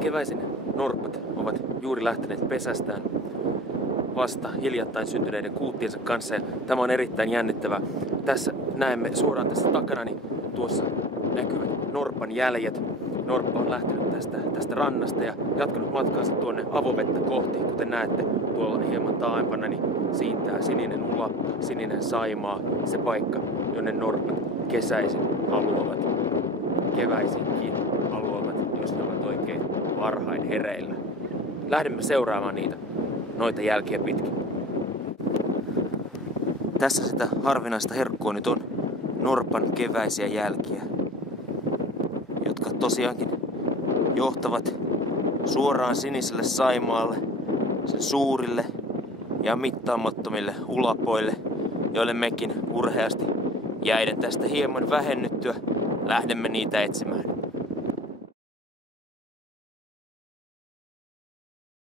keväisin norppat ovat juuri lähteneet pesästään vasta hiljattain syntyneiden kuuttiensa kanssa ja tämä on erittäin jännittävää. Tässä näemme suoraan tässä takanani tuossa näkyvät norpan jäljet. Norppa on lähtenyt tästä rannasta ja jatkanut matkaansa tuonne avovettä kohti. Kuten näette tuolla hieman taaempana, niin siintää sininen ulappa, sininen Saimaa, se paikka, jonne norpat kesäisin haluavat, keväisinkin haluavat, jos ne ovat oikein varhain hereillä. Lähdemme seuraamaan noita jälkiä pitkin. Tässä sitä harvinaista herkkua nyt on norpan keväisiä jälkiä, jotka tosiaankin johtavat suoraan siniselle Saimaalle, sen suurille ja mittaamattomille ulapoille, joille mekin urheasti jäiden tästä hieman vähennyttyä lähdemme niitä etsimään.